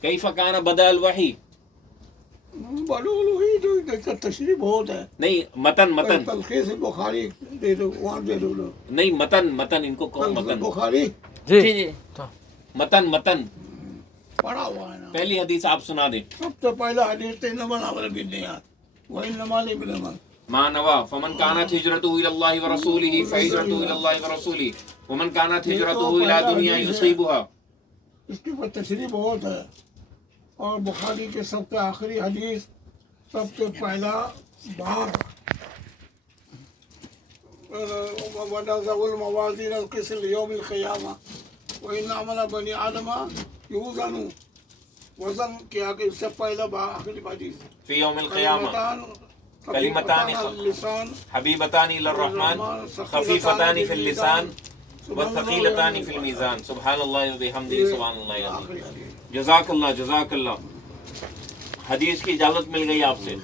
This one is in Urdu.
کیف کان بدأ الوحی؟ بلوغ الوحی تو اس کا تشریح بہت ہے. نہیں متن تلخیص بخاری دے دو، وہاں دے دو. نہیں متن ان کو کہو متن. بخاری جی جی متن پڑھا ہوا ہے نا. پہلی حدیث آپ سنا دیں. سب سے پہلا حدیث انما الأعمال بالنیات وإنما لكل امرئ ما نوى فمن كانت هجرته الى الله ورسوله فهجرته الى الله ورسوله ومن كانت هجرته الى دنيا يصيبها. اس کی تشریح بہت ہے. اور بخاری کے سب سے آخری حدیث، سب سے پہلا باب وَنَضَعُ الْمَوَازِينَ الْقِسْطَ لِيَوْمِ الْقِيَامَةِ وَإِنَّ عَمَلَ بَنِي آدَمَ يُوزَنُ. وزن کیا کہ اس سے پہلا آخری حدیث في يوم القيامة كلمتان حبيبتان الى الرحمن خفيفتان في اللسان وثقيلتان في الميزان سبحان الله وبحمده سبحان الله العظيم. جزاک اللہ. حدیث کی اجازت مل گئی آپ سے.